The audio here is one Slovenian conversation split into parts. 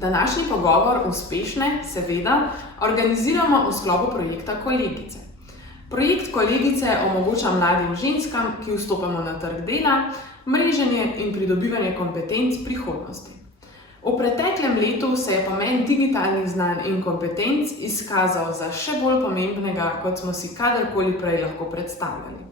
Današnji pogovor uspešne, seveda, organiziramo v sklopu projekta Kolegice. Projekt Kolegice omogoča mladim ženskam, ki vstopamo na trg dela, mreženje in pridobivanje kompetenc prihodnosti. V preteklem letu se je pomen digitalnih znanj in kompetenc izkazal za še bolj pomembnega, kot smo si kadarkoli prej lahko predstavljali.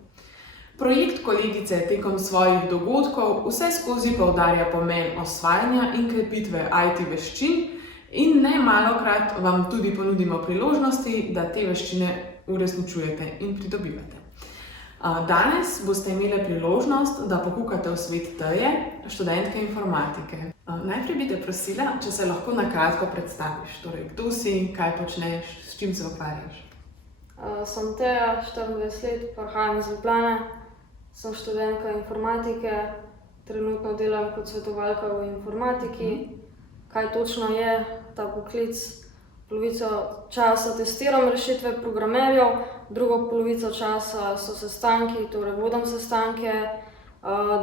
Projekt Kolegice tekom svojih dogodkov vseskozi poudarja pomen osvajanja in krepitve IT veščin in ne malokrat vam tudi ponudimo priložnosti, da te veščine uresničujete in pridobivate. Danes boste imeli priložnost, da pokukate v svet Teje, študentke informatike. Najprej bi te prosila, če se lahko na kratko predstaviš. Torej, kdo si, kaj počneš, s čim se ukvarjaš? Sem Teja, 24 let, prihajam iz Ljubljane, sem študentka informatike, trenutno delam kot svetovalka v informatiki. Kaj točno je ta poklic? Polovico časa testiram rešitve programerjev, drugo polovico časa so sestanki, torej vodim sestanke,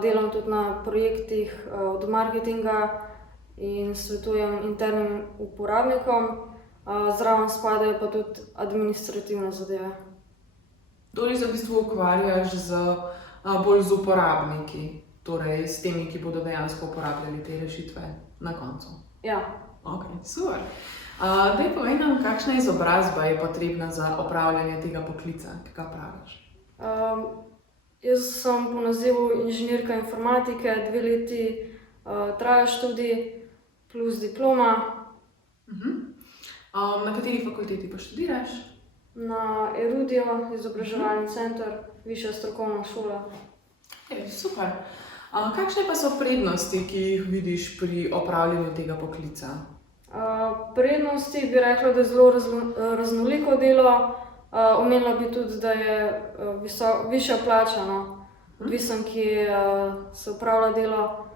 delam tudi na projektih od marketinga in svetujem internim uporabnikom, zraven spadajo pa tudi administrativne zadeve. Torej se v bistvu ukvarjaš bolj z uporabniki, torej s temi, ki bodo dejansko uporabljali te rešitve na koncu. Ja. Ok, super. Daj povej nam, kakšna izobrazba je potrebna za opravljanje tega poklica, ki ga opravljaš? Jaz sem po nazivu inženirka informatike, 2 leti traja študij plus diploma. Na kateri fakulteti pa študiraš? Na Erudio, izobraževalni center, višja strokovna šola. Super. Kakšne pa so prednosti, ki jih vidiš pri opravljanju tega poklica? Prednosti bi rekla, da je zelo raznoliko delo. Omenila bi tudi, da je višja plača, odvisno, kje se opravlja delo.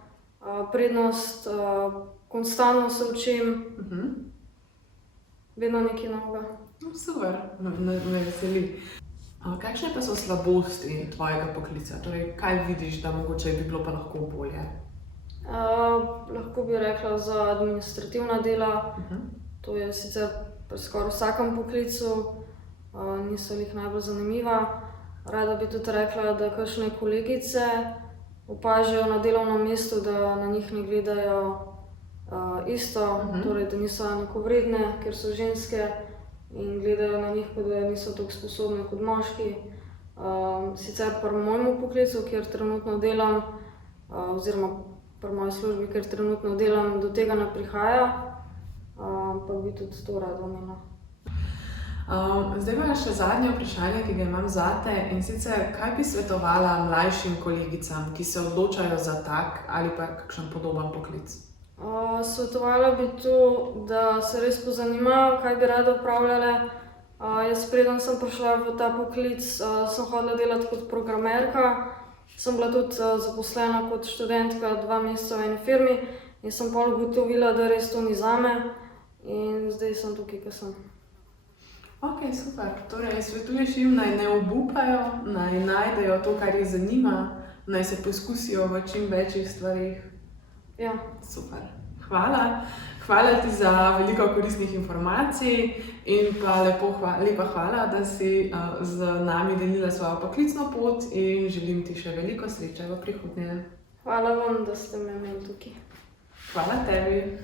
Prednost, konstantno se učim, vedno nekaj novega. Super, me veseli. Kakšne pa so slabosti tvojega poklica? Torej, kaj vidiš, da mogoče bi bilo pa lahko bolje? Lahko bi rekla za administrativna dela. To je sicer pri skoraj vsakem poklicu, niso glih najbolj zanimiva. Rada bi tudi rekla, da kakšne kolegice opažajo na delovnem mestu, da na njih ne gledajo isto, torej da niso enakovredne, ker so ženske in gledajo na njih, kot da niso toliko sposobne kot moški. Sicer pri mojem poklicu, kjer trenutno delam, oziroma pri moji službi, kjer trenutno delam, do tega ne prihaja, pa bi tudi to rada omenila. Zdaj pa še zadnje vprašanje, ki ga imam zate, in sicer, kaj bi svetovala mlajšim kolegicam, ki se odločajo za tak ali pa kakšen podoben poklic? Svetovala bi to, da se res pozanimajo, kaj bi rade opravljale. Jaz preden sem prišla v ta poklic, sem hodila delati kot programerka. Sem bila tudi zaposlena kot študentka 2 meseca v eni firmi in sem pol ugotovila, da res to ni zame in zdaj sem tukaj, ko sem. Ok, super. Torej, svetuješ jim, naj ne obupajo, naj najdejo to, kar jih zanima, naj se poskusijo v čim večjih stvarih. Ja. Super. Hvala. Hvala ti za veliko koristnih informacij in pa lepa hvala, da si z nami delila svojo poklicno pot in želim ti še veliko sreče v prihodnje. Hvala vam, da ste me imeli tukaj. Hvala tebi.